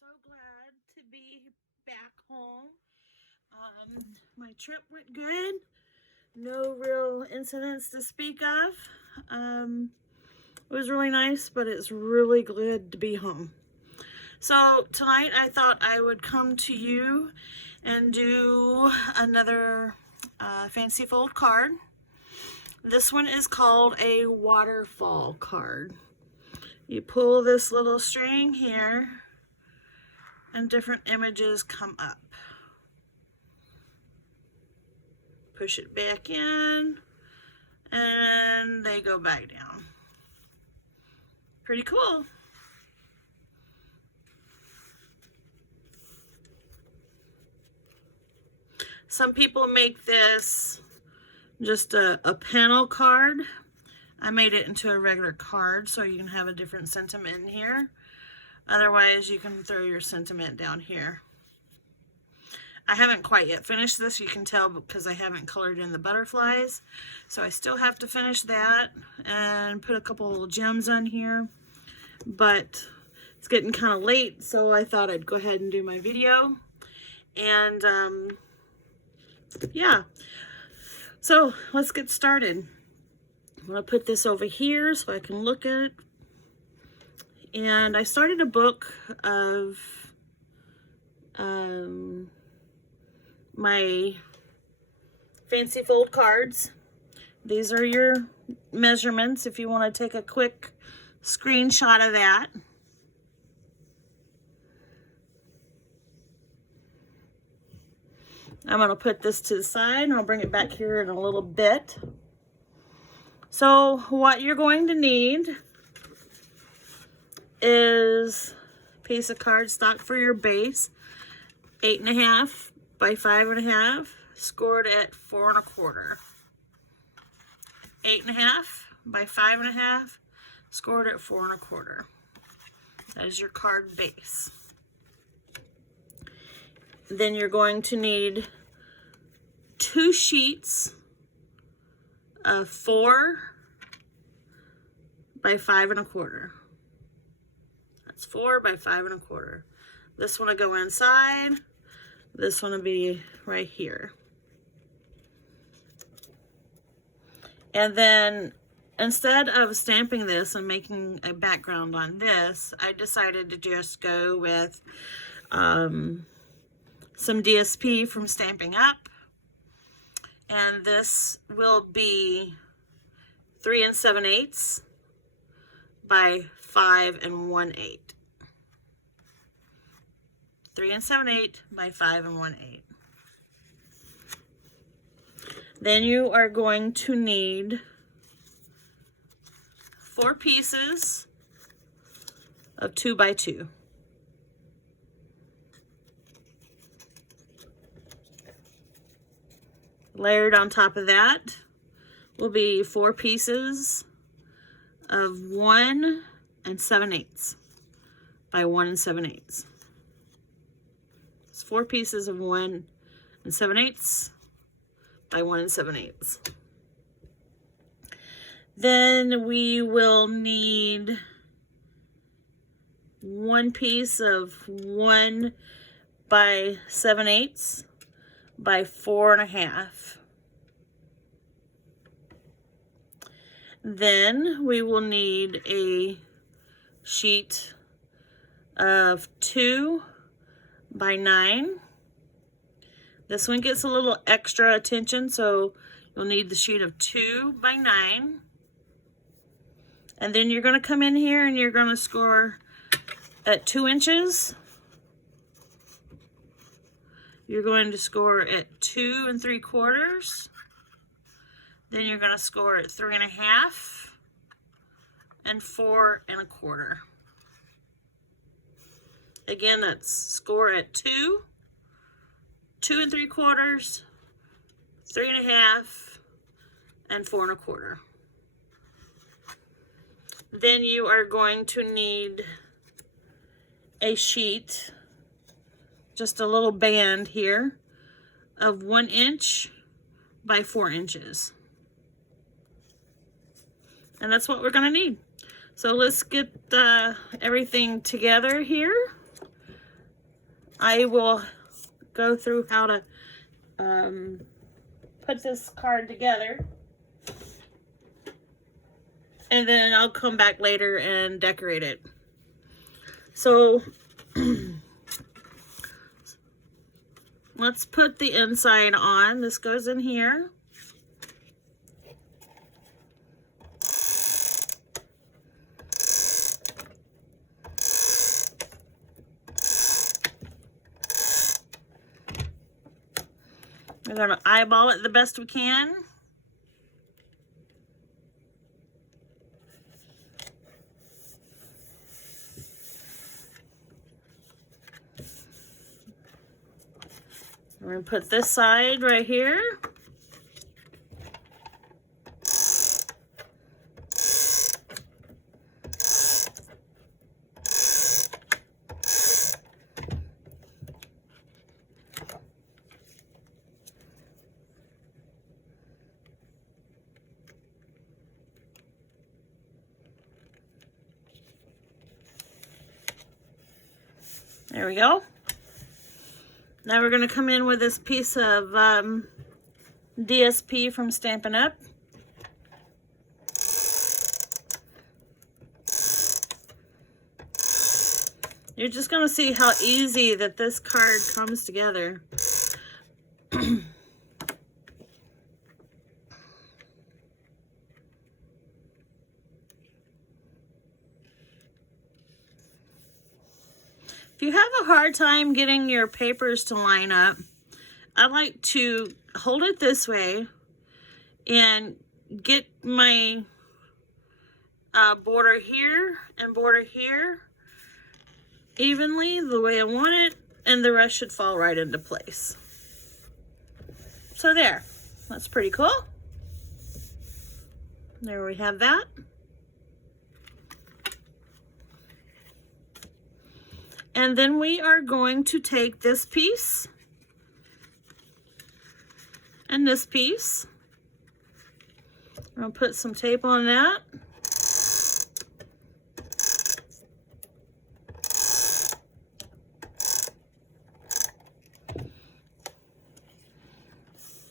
so glad to be back home. My trip went good. No real incidents to speak of. It was really nice, but it's really good to be home. So tonight I thought I would come to you and do another fancy fold card. This one is called a waterfall card. You pull this little string here and different images come up. Push it back in and they go back down. Pretty cool. Some people make this just a panel card. I made it into a regular card so you can have a different sentiment in here. Otherwise, you can throw your sentiment down here. I haven't quite yet finished this. You can tell because I haven't colored in the butterflies. So I still have to finish that and put a couple little gems on here. But it's getting kind of late, so I thought I'd go ahead and do my video. And yeah, so let's get started. I'm going to put this over here so I can look at it. And I started a book of my fancy fold cards. These are your measurements if you want to take a quick screenshot of that. I'm going to put this to the side and I'll bring it back here in a little bit. So what you're going to need is a piece of cardstock for your base, 8.5 by 5.5, scored at 4 1/4. 8.5 by 5.5, scored at 4 1/4. That is your card base. Then you're going to need 2 sheets of 4 by 5 1/4. That's 4 by 5 1/4. This one will go inside. This one will be right here. And then instead of stamping this and making a background on this, I decided to just go with some DSP from Stampin' Up. And this will be 3 7/8 by 5 1/8. 3 7/8 by 5 1/8. Then you are going to need 4 pieces of 2 by 2. Layered on top of that will be 4 pieces of 1 7/8 by 1 7/8. It's 4 pieces of 1 7/8 by 1 7/8. Then we will need 1 piece of 1 by 7/8 by 4 1/2. Then we will need a sheet of 2 by 9. This one gets a little extra attention, so you'll need the sheet of 2 by 9. And then you're going to come in here and you're going to score at 2 inches. You're going to score at 2 3/4. Then you're going to score at 3 1/2 and 4 1/4. Again, that's score at 2, 2 3/4, 3 1/2, and 4 1/4. Then you are going to need a sheet, just a little band here, of 1 inch by 4 inches. And that's what we're going to need. So let's get everything together here. I will go through how to put this card together. And then I'll come back later and decorate it. So let's put the inside on. This goes in here. We're going to eyeball it the best we can. We're going to put this side right here. There we go. Now we're going to come in with this piece of DSP from Stampin' Up. You're just going to see how easy that this card comes together. If you have a hard time getting your papers to line up, I like to hold it this way and get my border here and border here evenly the way I want it, and the rest should fall right into place. So there, that's pretty cool. There we have that. And then we are going to take this piece and this piece. I'm going to put some tape on that.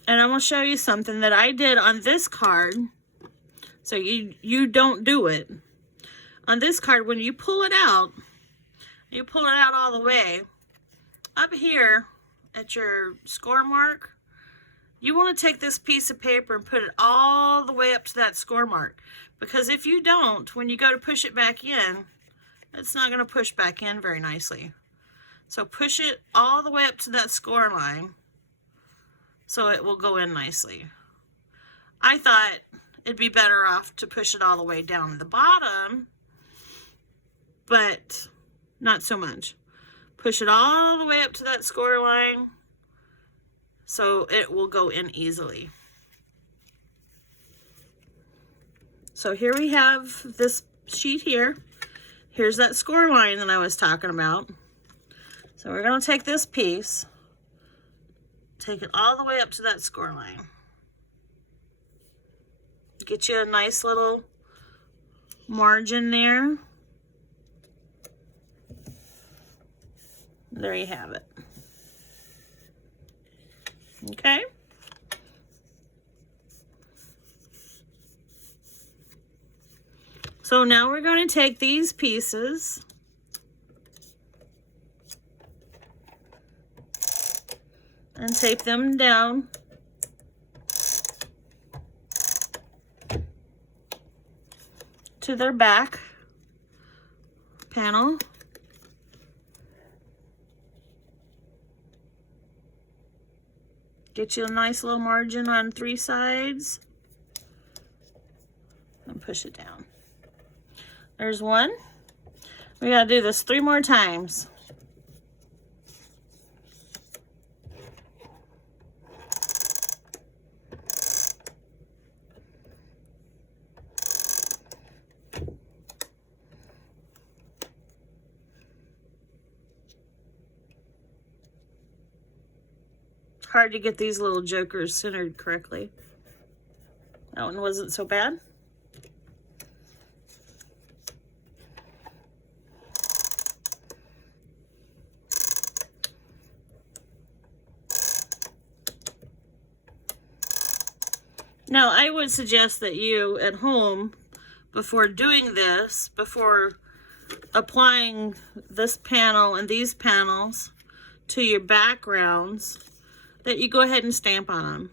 And I'm going to show you something that I did on this card. So you don't do it. On this card, when you pull it out all the way. Up here at your score mark, you want to take this piece of paper and put it all the way up to that score mark. Because if you don't, when you go to push it back in, it's not going to push back in very nicely. So push it all the way up to that score line so it will go in nicely. I thought it'd be better off to push it all the way down to the bottom, but not so much. Push it all the way up to that score line so it will go in easily. So here we have this sheet here. Here's that score line that I was talking about. So we're going to take this piece, take it all the way up to that score line. Get you a nice little margin there. There you have it. Okay. So now we're going to take these pieces and tape them down to their back panel. Get you a nice little margin on 3 sides and push it down. There's one. We gotta do this 3 more times. Hard to get these little jokers centered correctly. That one wasn't so bad. Now, I would suggest that you at home, before doing this, before applying this panel and these panels to your backgrounds, that you go ahead and stamp on them.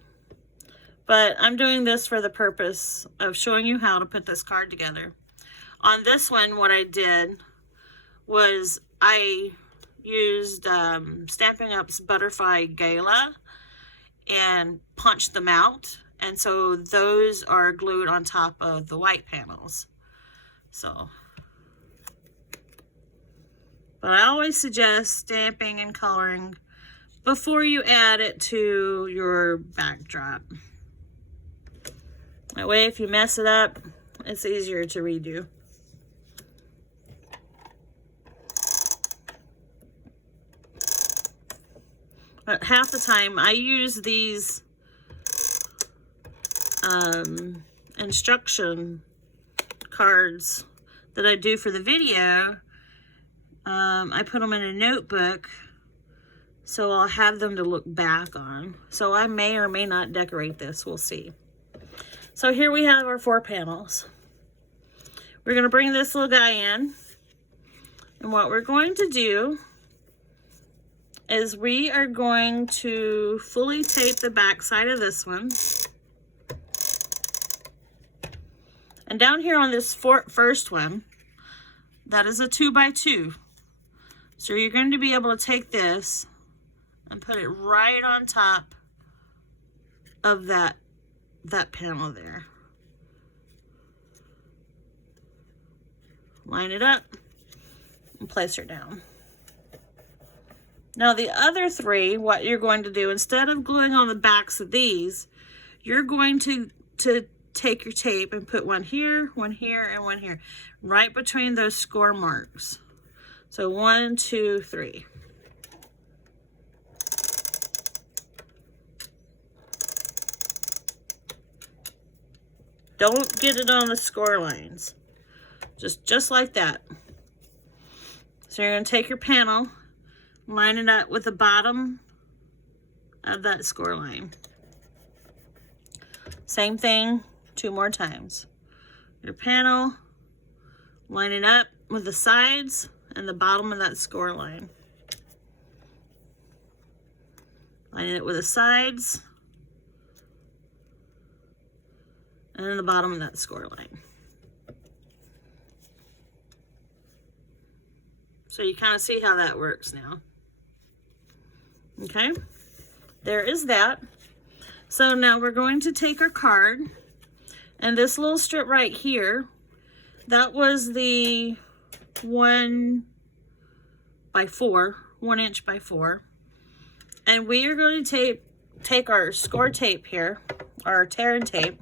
But I'm doing this for the purpose of showing you how to put this card together. On this one, what I did was I used Stampin' Up's Butterfly Gala and punched them out. And so those are glued on top of the white panels. So, but I always suggest stamping and coloring before you add it to your backdrop. That way, if you mess it up, it's easier to redo. But half the time, I use these instruction cards that I do for the video. I put them in a notebook, so I'll have them to look back on. So I may or may not decorate this. We'll see. So here we have our 4 panels. We're going to bring this little guy in. And what we're going to do is we are going to fully tape the back side of this one. And down here on this first one, that is a 2x2. So you're going to be able to take this and put it right on top of that panel there. Line it up and place her down. Now the other 3, what you're going to do, instead of gluing on the backs of these, you're going to take your tape and put one here, and one here, right between those score marks. So 1, 2, 3. Don't get it on the score lines. Just like that. So you're going to take your panel, line it up with the bottom of that score line. Same thing 2 more times. Your panel, line it up with the sides and the bottom of that score line. Line it with the sides and then the bottom of that score line. So you kind of see how that works now. Okay, there is that. So now we're going to take our card, and this little strip right here, that was the 1 inch by 4. And we are going to take our score tape here, our tear and tape,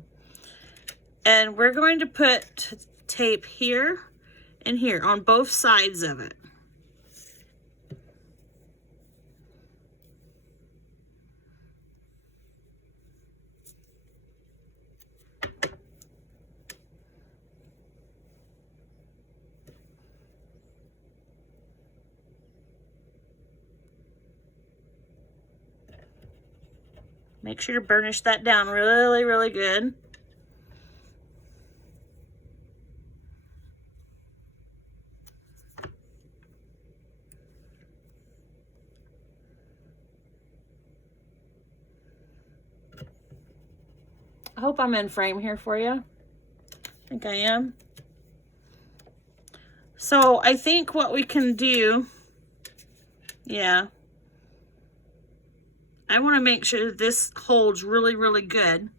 and we're going to put tape here and here on both sides of it. Make sure to burnish that down really, really good. I hope I'm in frame here for you. I think I am. So I think what we can do, yeah, I want to make sure that this holds really, really good.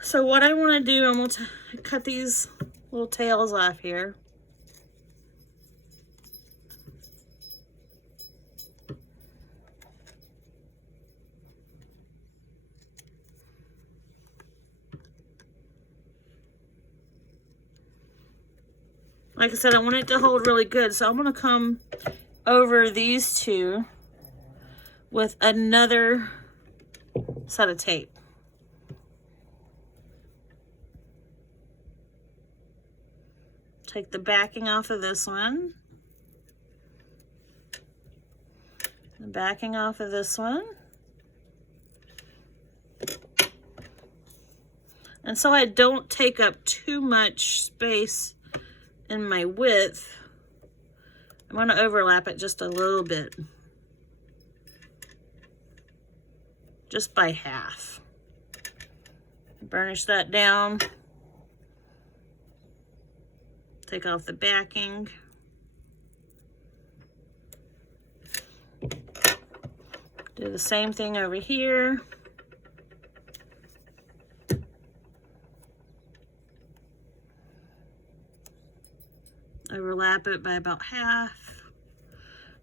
So what I want to do, I'm going to cut these little tails off here. Like I said, I want it to hold really good, so I'm going to come over these 2 with another set of tape. Take the backing off of this one. The backing off of this one. And so I don't take up too much space in my width, I'm going to overlap it just a little bit. Just by half. Burnish that down. Take off the backing. Do the same thing over here. Overlap it by about half.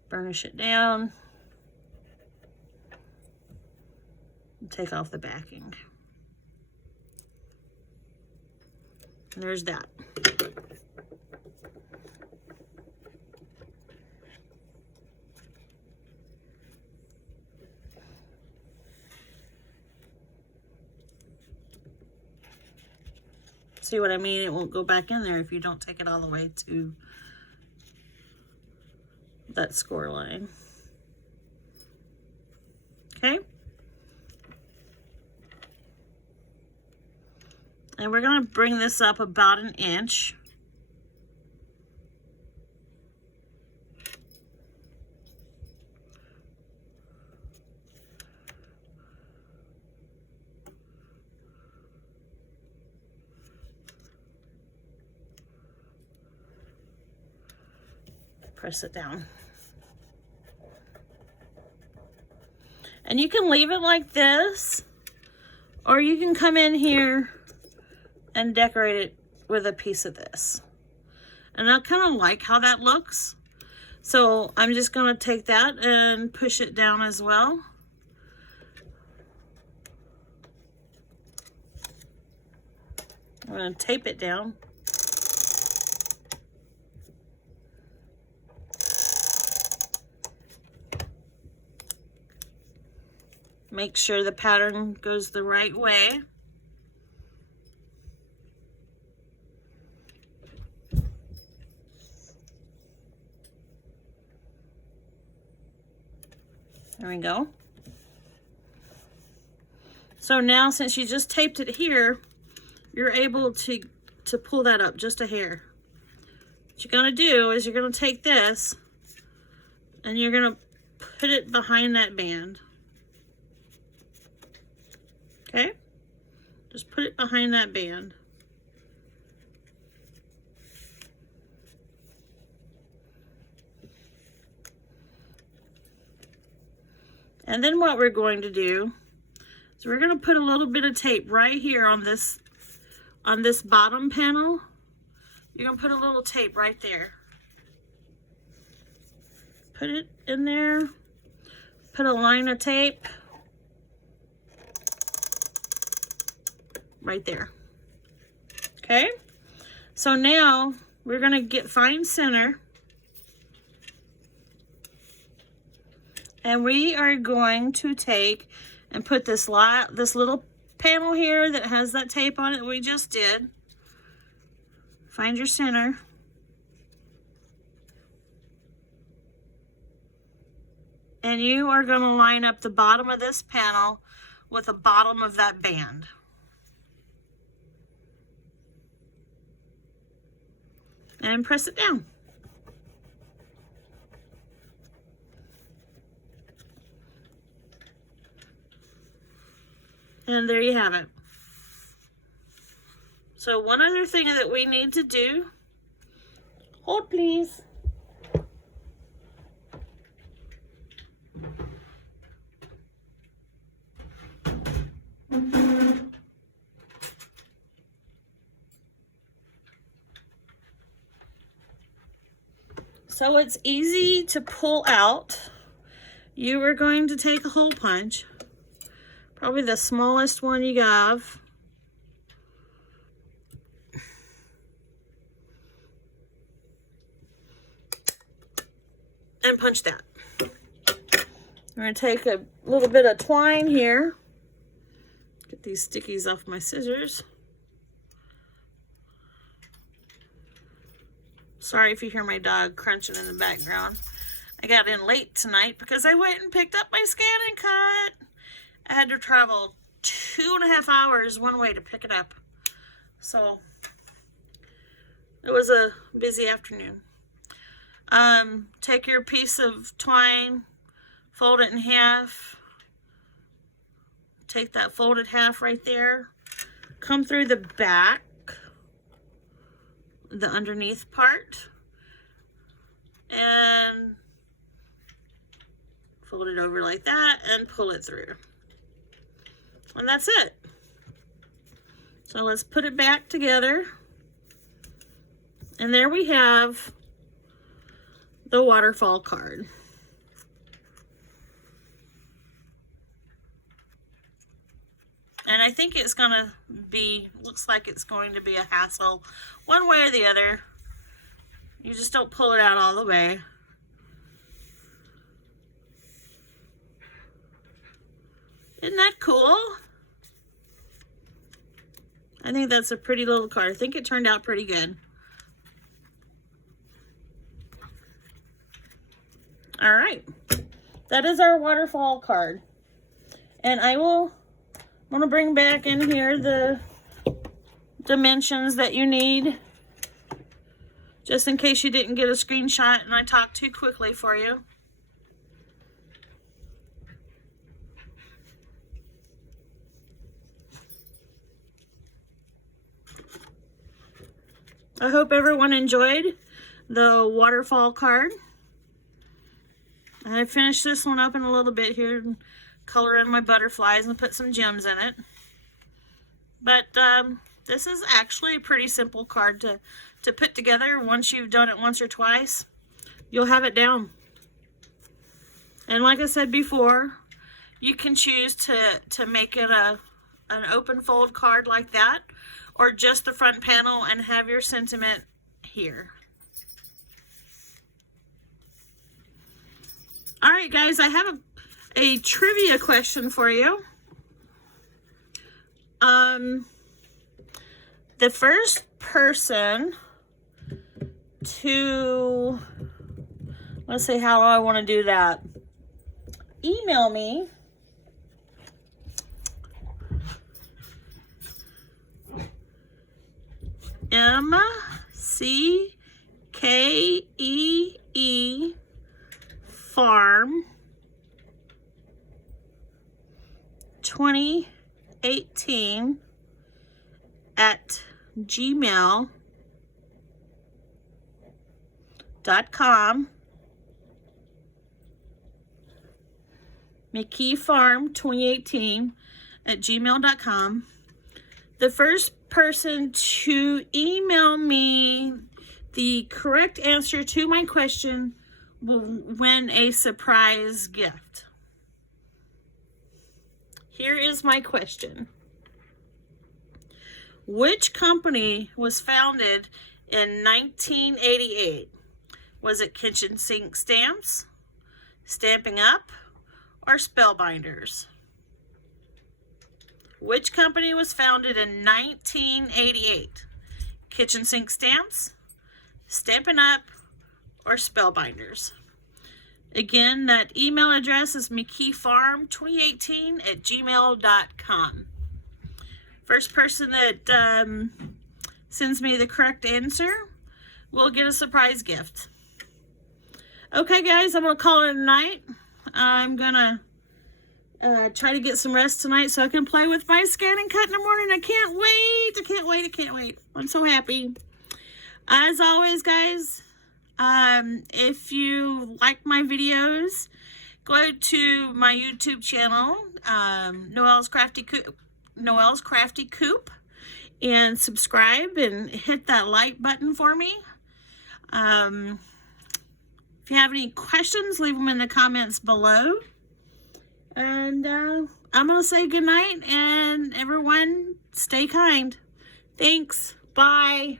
Burnish it down. And take off the backing. And there's that. See what I mean? It won't go back in there if you don't take it all the way to that score line. Okay? And we're going to bring this up about an inch. Press it down. And you can leave it like this, or you can come in here and decorate it with a piece of this. And I kind of like how that looks. So I'm just going to take that and push it down as well. I'm going to tape it down. Make sure the pattern goes the right way. There we go. So now, since you just taped it here, you're able to pull that up just a hair. What you're going to do is you're going to take this and you're going to put it behind that band. Okay? Just put it behind that band. And then what we're going to do is we're going to put a little bit of tape right here on this bottom panel. You're going to put a little tape right there. Put it in there. Put a line of tape right there. Okay? So now we're going to find center. And we are going to take and put this little panel here that has that tape on it that we just did. Find your center. And you are going to line up the bottom of this panel with the bottom of that band. And press it down. And there you have it. So one other thing that we need to do, hold please. So it's easy to pull out. You are going to take a hole punch. Probably the smallest one you have. And punch that. I'm going to take a little bit of twine here. Get these stickies off my scissors. Sorry if you hear my dog crunching in the background. I got in late tonight because I went and picked up my scan and cut. I had to travel 2.5 hours one way to pick it up. So it was a busy afternoon. Take your piece of twine, fold it in half. Take that folded half right there. Come through the back, the underneath part, and fold it over like that and pull it through. And that's it. So let's put it back together. And there we have the waterfall card. And I think it's gonna be, looks like it's going to be a hassle one way or the other. You just don't pull it out all the way. Isn't that cool? I think that's a pretty little card. I think it turned out pretty good. All right, that is our waterfall card. And I'm gonna bring back in here the dimensions that you need, just in case you didn't get a screenshot and I talked too quickly for you. I hope everyone enjoyed the waterfall card. I finished this one up in a little bit here and color in my butterflies and put some gems in it. But this is actually a pretty simple card to put together. Once you've done it once or twice, you'll have it down. And like I said before, you can choose to make it an open fold card like that, or just the front panel and have your sentiment here. All right, guys, I have a trivia question for you. The first person to, let's see, how do I want to do that? Email me MCKEE Farm 2018 at gmail.com. McKee Farm 2018 at gmail.com. The first person to email me the correct answer to my question will win a surprise gift. Here is my question. Which company was founded in 1988? Was it Kitchen Sink Stamps, Stampin' Up, or Spellbinders? Which company was founded in 1988? Kitchen Sink Stamps, Stampin' Up, or Spellbinders? Again, that email address is mckeefarm2018 at gmail.com. First person that sends me the correct answer will get a surprise gift. Okay, guys, I'm going to call it a night. I'm going to try to get some rest tonight so I can play with my scan and cut in the morning. I can't wait. I can't wait. I can't wait. I'm so happy. As always, guys, if you like my videos, go to my YouTube channel, Noelle's Crafty Coop, and subscribe and hit that like button for me. If you have any questions, leave them in the comments below. And I'm going to say goodnight, and everyone stay kind. Thanks. Bye.